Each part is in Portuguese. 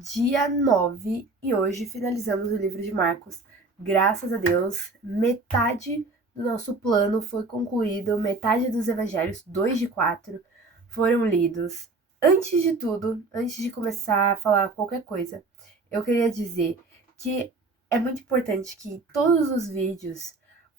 dia 9 e hoje finalizamos o livro de Marcos. Graças a Deus, metade do nosso plano foi concluído, metade dos evangelhos, 2 de 4, foram lidos. Antes de tudo, antes de começar a falar qualquer coisa, eu queria dizer que é muito importante que todos os vídeos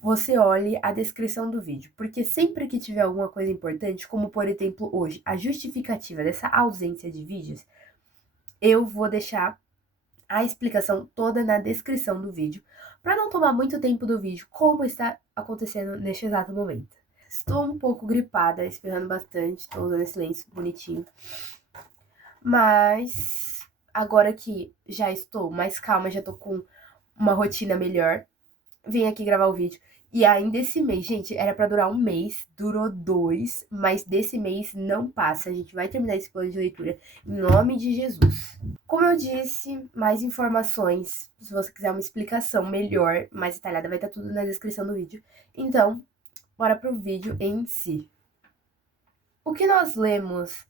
você olhe a descrição do vídeo, porque sempre que tiver alguma coisa importante, como por exemplo hoje, a justificativa dessa ausência de vídeos, eu vou deixar a explicação toda na descrição do vídeo, para não tomar muito tempo do vídeo, como está acontecendo neste exato momento. Estou um pouco gripada, espirrando bastante, estou usando esse lenço bonitinho. Mas agora que já estou mais calma, já estou com uma rotina melhor, vim aqui gravar o vídeo. E ainda esse mês, gente, era pra durar um mês, durou 2, mas desse mês não passa. A gente vai terminar esse plano de leitura em nome de Jesus. Como eu disse, mais informações, se você quiser uma explicação melhor, mais detalhada, vai estar tudo na descrição do vídeo. Então, bora pro vídeo em si. O que nós lemos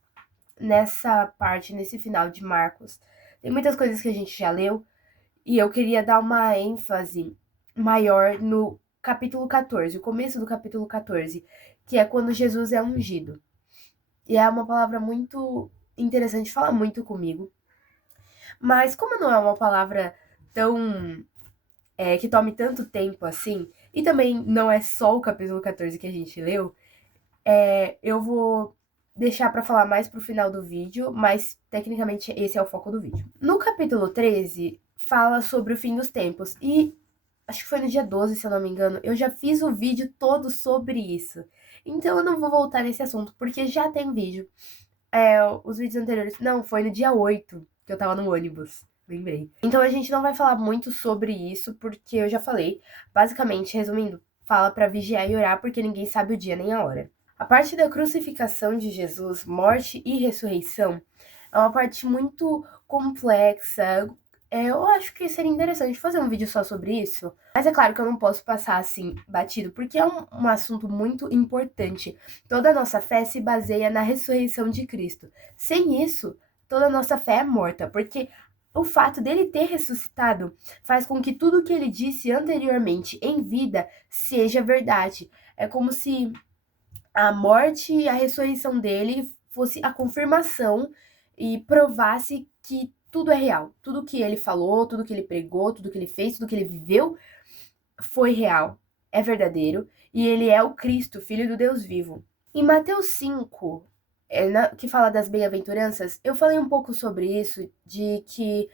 nessa parte, nesse final de Marcos, tem muitas coisas que a gente já leu, e eu queria dar uma ênfase maior no capítulo 14, o começo do capítulo 14, que é quando Jesus é ungido. E é uma palavra muito interessante, fala muito comigo. Mas como não é uma palavra tão que tome tanto tempo assim, e também não é só o capítulo 14 que a gente leu, eu vou deixar pra falar mais pro final do vídeo, mas tecnicamente esse é o foco do vídeo. No capítulo 13, fala sobre o fim dos tempos, e acho que foi no dia 12, se eu não me engano, eu já fiz o vídeo todo sobre isso. Então eu não vou voltar nesse assunto, porque já tem vídeo. Os vídeos anteriores. Não, foi no dia 8 que eu tava no ônibus. Lembrei. Então a gente não vai falar muito sobre isso, porque eu já falei. Basicamente, resumindo, fala pra vigiar e orar, porque ninguém sabe o dia nem a hora. A parte da crucificação de Jesus, morte e ressurreição, é uma parte muito complexa. Eu acho que seria interessante fazer um vídeo só sobre isso. Mas é claro que eu não posso passar assim, batido, porque é um assunto muito importante. Toda a nossa fé se baseia na ressurreição de Cristo. Sem isso, toda a nossa fé é morta, porque o fato dele ter ressuscitado faz com que tudo que ele disse anteriormente em vida seja verdade. É como se a morte e a ressurreição dele fosse a confirmação e provasse que tudo é real. Tudo que ele falou, tudo que ele pregou, tudo que ele fez, tudo que ele viveu foi real, é verdadeiro, e ele é o Cristo, Filho do Deus vivo. Em Mateus 5, que fala das bem-aventuranças, eu falei um pouco sobre isso, de que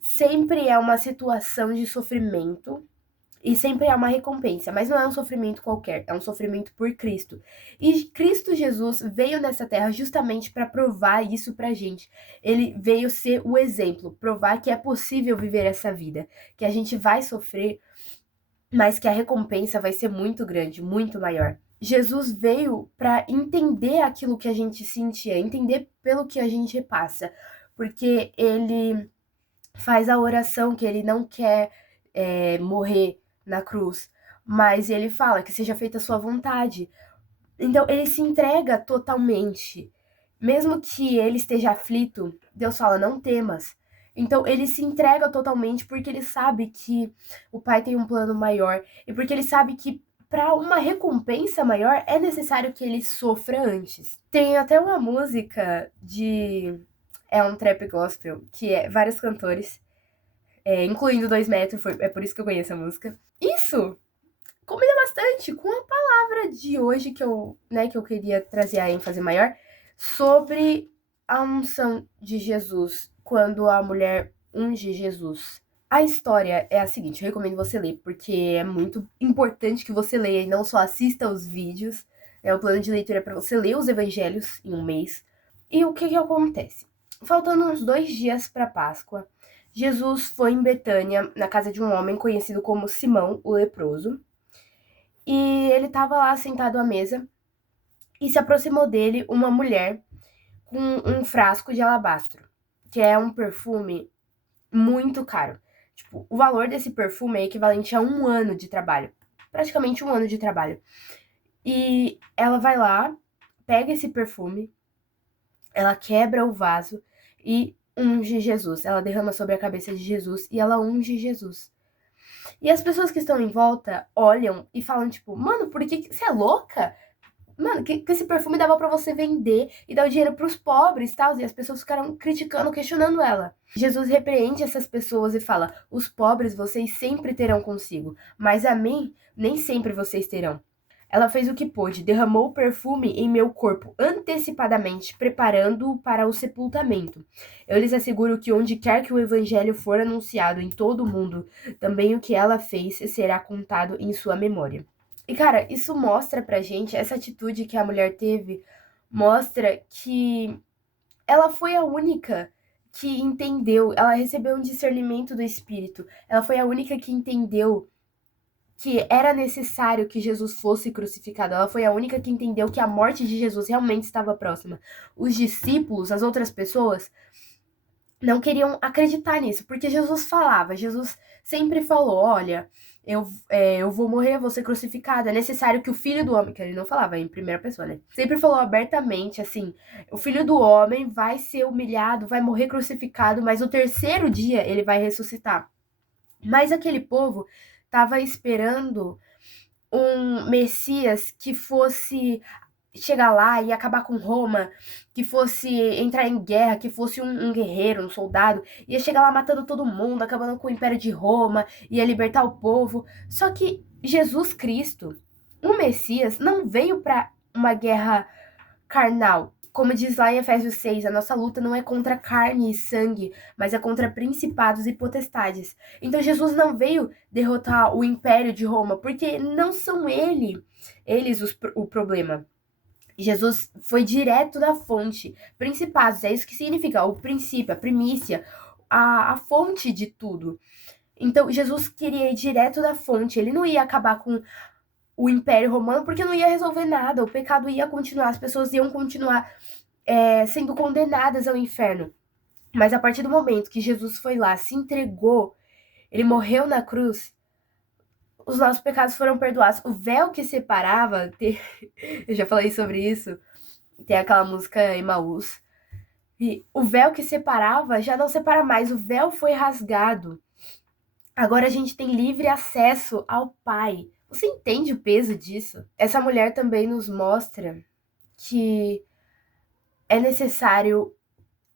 sempre é uma situação de sofrimento e sempre há uma recompensa, mas não é um sofrimento qualquer, é um sofrimento por Cristo. E Cristo Jesus veio nessa terra justamente para provar isso pra gente. Ele veio ser o exemplo, provar que é possível viver essa vida, que a gente vai sofrer, mas que a recompensa vai ser muito grande, muito maior. Jesus veio para entender aquilo que a gente sentia, entender pelo que a gente passa, porque ele faz a oração que ele não quer morrer na cruz, mas ele fala que seja feita a sua vontade. Então ele se entrega totalmente. Mesmo que ele esteja aflito, Deus fala: não temas. Então ele se entrega totalmente porque ele sabe que o Pai tem um plano maior e porque ele sabe que para uma recompensa maior é necessário que ele sofra antes. Tem até uma música de é um trap gospel que é vários cantores, incluindo 2 metros, é por isso que eu conheço a música. Isso combina bastante com a palavra de hoje que eu queria trazer a ênfase maior sobre a unção de Jesus, quando a mulher unge Jesus. A história é a seguinte, eu recomendo você ler, porque é muito importante que você leia e não só assista os vídeos. O plano de leitura é para você ler os evangelhos em um mês. E o que acontece? Faltando uns 2 dias para Páscoa, Jesus foi em Betânia, na casa de um homem conhecido como Simão, o leproso. E ele estava lá sentado à mesa e se aproximou dele uma mulher com um frasco de alabastro, que é um perfume muito caro. Tipo, o valor desse perfume é equivalente a 1 ano de trabalho. Praticamente 1 ano de trabalho. E ela vai lá, pega esse perfume, ela quebra o vaso e unge Jesus. Ela derrama sobre a cabeça de Jesus e ela unge Jesus. E as pessoas que estão em volta olham e falam, tipo, mano, por que você é louca? Mano, que esse perfume dava pra você vender e dar o dinheiro pros pobres e tal. E as pessoas ficaram criticando, questionando ela. Jesus repreende essas pessoas e fala: os pobres vocês sempre terão consigo, mas a mim nem sempre vocês terão. Ela fez o que pôde, derramou o perfume em meu corpo antecipadamente, preparando-o para o sepultamento. Eu lhes asseguro que onde quer que o evangelho for anunciado em todo o mundo, também o que ela fez será contado em sua memória. E, cara, isso mostra pra gente, essa atitude que a mulher teve, mostra que ela foi a única que entendeu, ela recebeu um discernimento do Espírito, ela foi a única que entendeu que era necessário que Jesus fosse crucificado. Ela foi a única que entendeu que a morte de Jesus realmente estava próxima. Os discípulos, as outras pessoas, não queriam acreditar nisso, porque Jesus sempre falou, olha, eu vou morrer, vou ser crucificado, é necessário que o Filho do Homem, que ele não falava em primeira pessoa, né? Sempre falou abertamente, assim, o Filho do Homem vai ser humilhado, vai morrer crucificado, mas no terceiro dia ele vai ressuscitar. Mas aquele povo estava esperando um Messias que fosse chegar lá e acabar com Roma, que fosse entrar em guerra, que fosse um guerreiro, um soldado, ia chegar lá matando todo mundo, acabando com o Império de Roma, ia libertar o povo. Só que Jesus Cristo, o Messias, não veio para uma guerra carnal. Como diz lá em Efésios 6, a nossa luta não é contra carne e sangue, mas é contra principados e potestades. Então Jesus não veio derrotar o Império de Roma, porque não são eles o problema. Jesus foi direto da fonte. Principados, é isso que significa o princípio, a primícia, a fonte de tudo. Então Jesus queria ir direto da fonte, ele não ia acabar com o Império Romano, porque não ia resolver nada, o pecado ia continuar, as pessoas iam continuar sendo condenadas ao inferno. Mas a partir do momento que Jesus foi lá, se entregou, ele morreu na cruz, os nossos pecados foram perdoados. O véu que separava, eu já falei sobre isso, tem aquela música Emaús, e o véu que separava já não separa mais, o véu foi rasgado. Agora a gente tem livre acesso ao Pai. Você entende o peso disso? Essa mulher também nos mostra que é necessário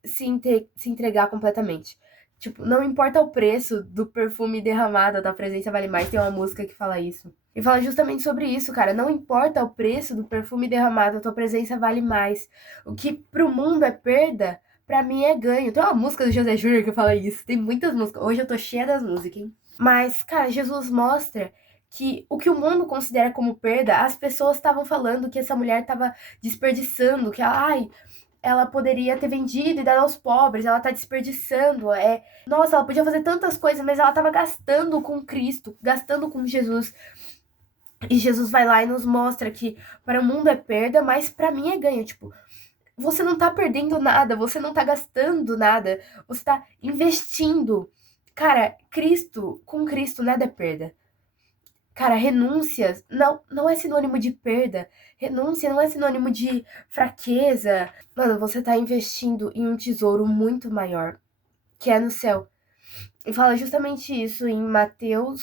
se entregar completamente. Tipo, não importa o preço do perfume derramado, da presença vale mais, tem uma música que fala isso. E fala justamente sobre isso, cara. Não importa o preço do perfume derramado, a tua presença vale mais. O que pro mundo é perda, pra mim é ganho. Tem uma música do José Júnior que fala isso. Tem muitas músicas. Hoje eu tô cheia das músicas, hein? Mas, cara, Jesus mostra que o que o mundo considera como perda, as pessoas estavam falando que essa mulher estava desperdiçando, que ela poderia ter vendido e dado aos pobres, ela tá desperdiçando, nossa, ela podia fazer tantas coisas, mas ela tava gastando com Cristo, gastando com Jesus. E Jesus vai lá e nos mostra que para o mundo é perda, mas para mim é ganho, tipo, você não tá perdendo nada, você não tá gastando nada, você tá investindo. Cara, com Cristo nada é perda. Cara, renúncia não é sinônimo de perda. Renúncia não é sinônimo de fraqueza. Mano, você tá investindo em um tesouro muito maior, que é no céu. E fala justamente isso em Mateus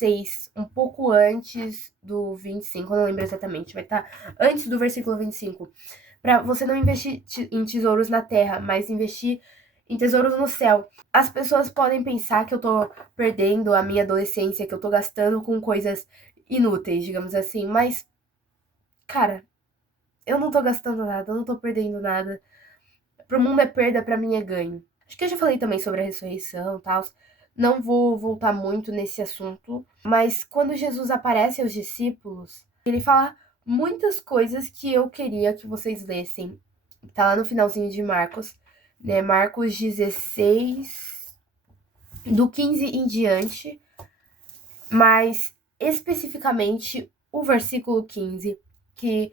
6, um pouco antes do 25, eu não lembro exatamente, vai estar antes do versículo 25. Pra você não investir em tesouros na terra, mas investir em tesouros no céu. As pessoas podem pensar que eu tô perdendo a minha adolescência, que eu tô gastando com coisas inúteis, digamos assim, mas, cara, eu não tô gastando nada, eu não tô perdendo nada. Pro mundo é perda, pra mim é ganho. Acho que eu já falei também sobre a ressurreição e tal. Não vou voltar muito nesse assunto, mas quando Jesus aparece aos discípulos, ele fala muitas coisas que eu queria que vocês lessem. Tá lá no finalzinho de Marcos, né? Marcos 16, do 15 em diante, mas especificamente o versículo 15, que,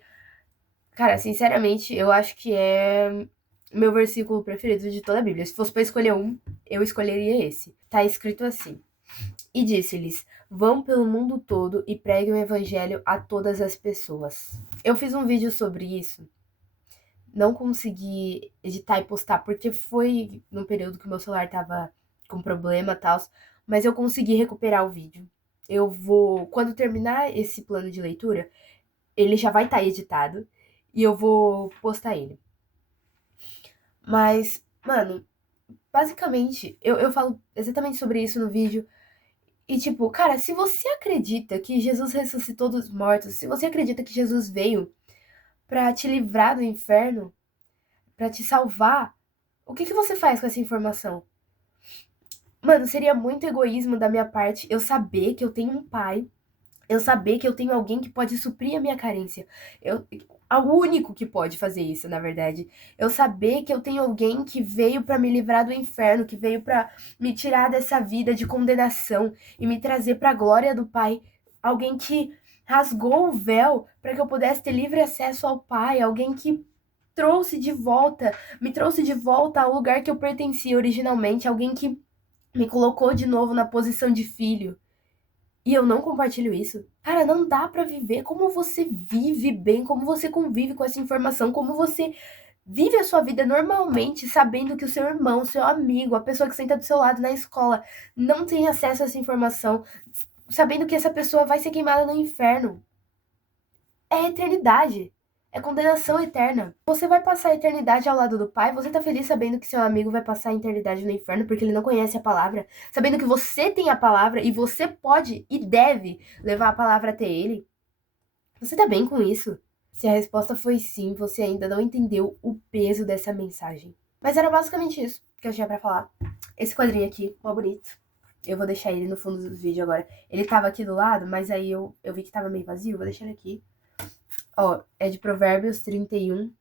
cara, sinceramente, eu acho que é meu versículo preferido de toda a Bíblia. Se fosse pra escolher um, eu escolheria esse. Tá escrito assim: E disse-lhes: Vão pelo mundo todo e preguem o evangelho a todas as pessoas. Eu fiz um vídeo sobre isso não consegui editar e postar, porque foi num período que o meu celular tava com problema e tal, mas eu consegui recuperar o vídeo. Eu vou, quando terminar esse plano de leitura, ele já vai estar editado e eu vou postar ele. Mas, mano, basicamente, eu falo exatamente sobre isso no vídeo. E tipo, cara, se você acredita que Jesus ressuscitou dos mortos, se você acredita que Jesus veio pra te livrar do inferno, pra te salvar, o que que você faz com essa informação? Mano, seria muito egoísmo da minha parte eu saber que eu tenho um pai, eu saber que eu tenho alguém que pode suprir a minha carência. O único que pode fazer isso, na verdade. Eu saber que eu tenho alguém que veio pra me livrar do inferno, que veio pra me tirar dessa vida de condenação e me trazer pra glória do Pai. Alguém que rasgou o véu para que eu pudesse ter livre acesso ao Pai, alguém que me trouxe de volta ao lugar que eu pertencia originalmente, alguém que me colocou de novo na posição de filho. E eu não compartilho isso. Cara, não dá pra viver como você vive bem, como você convive com essa informação, como você vive a sua vida normalmente, sabendo que o seu irmão, seu amigo, a pessoa que senta do seu lado na escola, não tem acesso a essa informação, sabendo que essa pessoa vai ser queimada no inferno. É eternidade. É condenação eterna. Você vai passar a eternidade ao lado do Pai, você tá feliz sabendo que seu amigo vai passar a eternidade no inferno porque ele não conhece a palavra, sabendo que você tem a palavra e você pode e deve levar a palavra até ele. Você tá bem com isso? Se a resposta foi sim, você ainda não entendeu o peso dessa mensagem. Mas era basicamente isso que eu tinha pra falar. Esse quadrinho aqui, mó bonito. Eu vou deixar ele no fundo do vídeo agora. Ele tava aqui do lado, mas aí eu vi que tava meio vazio, vou deixar ele aqui. Ó, é de Provérbios 31,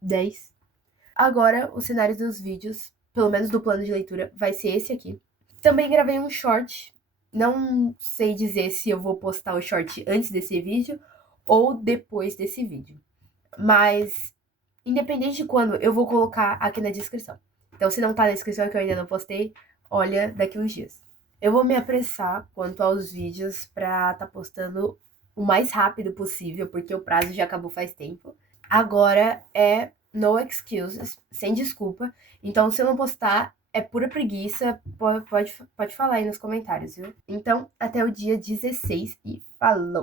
10. Agora, os cenários dos vídeos, pelo menos do plano de leitura, vai ser esse aqui. Também gravei um short. Não sei dizer se eu vou postar o short antes desse vídeo ou depois desse vídeo. Mas, independente de quando, eu vou colocar aqui na descrição. Então, se não tá na descrição que eu ainda não postei, olha daqui uns dias. Eu vou me apressar quanto aos vídeos pra tá postando o mais rápido possível, porque o prazo já acabou faz tempo. Agora é no excuses, sem desculpa. Então, se eu não postar, é pura preguiça. Pode falar aí nos comentários, viu? Então, até o dia 16 e falou!